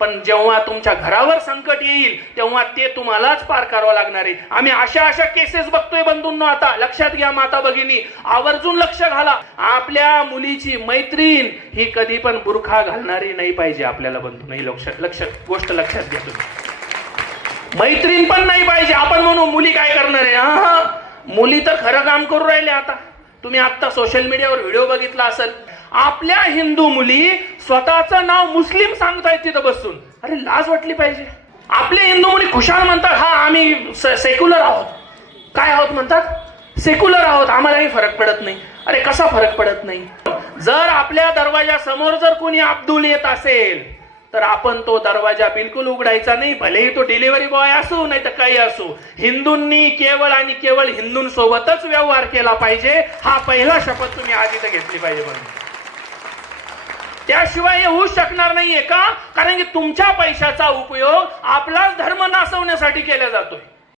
पण जेव्हा तुमच्या घरावर संकट येईल तेव्हा ते तुम्हालाच पार करावं लागणार आहे. आम्ही अशा केसेस बघतोय बंधूंनो. आता लक्षात घ्या माता भगिनी, आवर्जून लक्ष घाला. आपल्या मुलीची मैत्रीण ही कधी पण बुरखा घालणारी नाही पाहिजे आपल्याला बंधू. नाही, गोष्ट लक्षात घ्या तुम्ही. मैत्रीण पण नाही पाहिजे. आपण म्हणू मुली काय करणार आहे, मुली तर खरं काम करू राहिले. आता तुम्ही आता सोशल मीडियावर व्हिडिओ बघितला असेल, आपल्या हिंदू मुली स्वतःचं नाव मुस्लिम सांगतायत तिथं बसून. अरे लाज वाटली पाहिजे. आपले हिंदू मुली खुशाल म्हणतात, हा आम्ही सेक्युलर आहोत. काय आहोत म्हणतात? सेक्युलर आहोत, आम्हालाही फरक पडत नाही. अरे कसा फरक पडत नाही? जर आपल्या दरवाजा समोर जर कोणी अब्दुल येत असेल तर आपण तो दरवाजा बिलकुल उघडायचा नाही, भलेही तो डिलिव्हरी बॉय असो नाही तर काही असो. हिंदूंनी केवळ आणि केवळ हिंदूंसोबतच व्यवहार केला पाहिजे. हा पहिला शपथ तुम्ही आज इथे घेतली पाहिजे म्हणून. त्याशिवाय हे होऊ शकणार नाहीये. का? कारण की तुमच्या पैशाचा उपयोग आपलाच धर्म नासवण्यासाठी केला जातोय.